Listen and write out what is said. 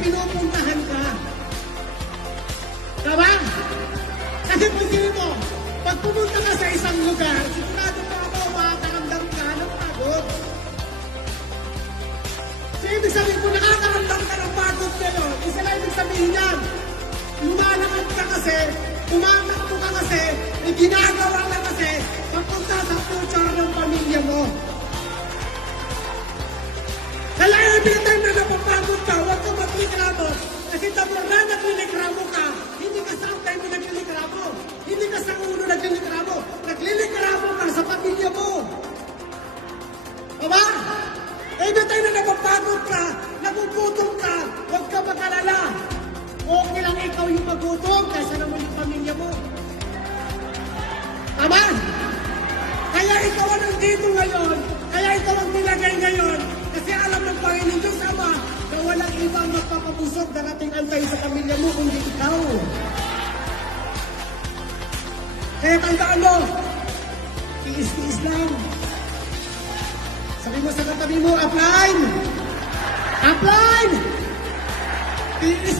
pinupuntahan ka. Diba? Kasi pagkili mo, pag pumunta ka sa isang lugar, sigurado pa ako, makakaramdam ka ng pagod. So, ibig sabihin, kung nakakaramdam ka ng pagod kayo, isa lang ibig sabihin yan. Lumalakad ka kasi, tumatakbo ka kasi, may ginagawa ka kasi, papunta sa future ng pamilya mo. Kaya every time na napapagod ka, huwag ka maglikramo. Kasi tapos na naglilikramo ka, hindi ka sa upline mo naglilikramo. Hindi ka sa ulo naglilikramo. Naglilikramo ka sa pamilya mo. Diba? Every time na napapagod ka, nagugutom ka, huwag ka mag-alala. Okay lang ikaw yung magutom kaysa naman yung pamilya mo. Tama? Kaya ikaw ang nandito ngayon, kaya ikaw ang nilagay ngayon, kasi alam ng Panginoon Diyos Ama na walang ibang magpapabusog darating antay sa pamilya mo kundi ikaw. Kaya tandaan mo, tiis-tiis lang. Sabi mo sa katabi mo, upline! Upline! Tiis